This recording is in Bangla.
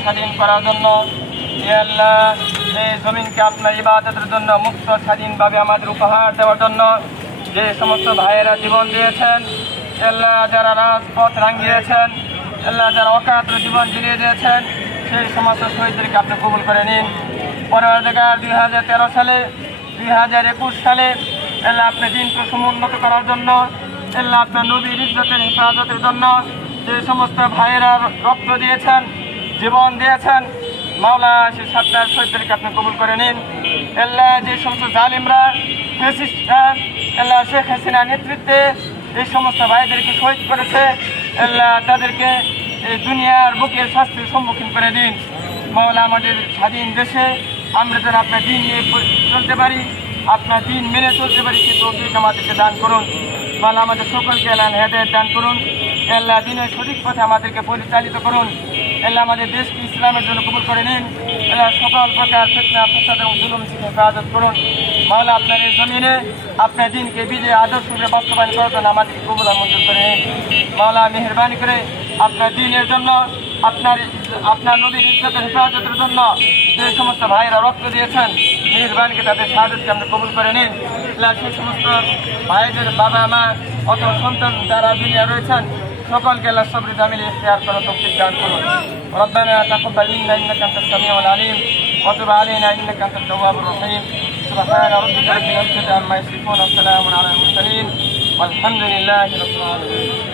স্বাধীন করার জন্য আল্লাহ এই জমিনকে আপনার ইবাদতের জন্য মুক্ত, স্বাধীনভাবে আমাদের উপহার দেওয়ার জন্য যে সমস্ত ভাইয়েরা জীবন দিয়েছেন আল্লাহ যারা রাজপথ রাঙ্গিয়েছেন হে আল্লাহ যারা অকাত্র জীবন জুড়িয়ে দিয়েছেন, সেই সমস্ত শহীদদেরকে আপনি কবুল করে নিন। পরবর্তীকার দুই হাজার তেরো সালে, দুই হাজার একুশ সালে আল্লাহ আপনি দিনকে সমুন্নত করার জন্য আল্লাহ আপনার নবীর ইজ্জতের হেফাজতের জন্য যে সমস্ত ভাইয়েরা রক্ত দিয়েছেন জীবন দিয়েছেন। মাওলা সে সাতটার শহীদদেরকে আপনি কবুল করে নিন। আল্লাহ যে সমস্ত জালিমরা ফেসিস্টরা আল্লাহ শেখ হাসিনার নেতৃত্বে এই সমস্ত ভাইদেরকে শহীদ করেছে, আল্লাহ তাদেরকে এই দুনিয়ার বুকের শাস্তির সম্মুখীন করে দিন। মাওলা আমাদের স্বাধীন দেশে আমরা যেন আপনার দিন নিয়ে চলতে পারি, আপনার দিন মেনে চলতে পারি সে তৌফিক আমাদেরকে দান করুন। মাওলা আমাদের সকলকে এলান হেদায়ত দান করুন। আল্লাহ দিনের সঠিক পথে আমাদেরকে পরিচালিত করুন। আল্লাহ আমাদের দেশকে ইসলামের জন্য কবুল করে নিন। আল্লাহ সকল প্রকার ফেতনা ফসাদ এবং জুলুম থেকে হেফাজত করুন। মাওলা, আপনার এই জমিনে আপনার দিনকে বিজয়, আদর্শ রূপে বাস্তবায়ন করার জন্য আমাদেরকে কবুল মঞ্জুর করে নিন। মাওলা মেহরবানি করে আপনার দিনের জন্য, আপনার আপনার নবীর ইজ্জতের হেফাজতের জন্য যে সমস্ত ভাইয়েরা রক্ত দিয়েছেন, মেহরবানিকে তাদের সাহায্যকে আপনি কবুল করে নিন। সেই সমস্ত ভাইদের বাবা মা অথবা সন্তান যারা দুনিয়া রয়েছেন সকলকে আল্লাহ সবরি জামিলে ইখতিয়ার করার তৌফিক দান করুন ربنا تقبل منا انك انت السميع العليم وتب علينا انك انت التواب الرحيم سبحان ربك رب العزه عما يصفون وسلام على المرسلين والحمد لله رب العالمين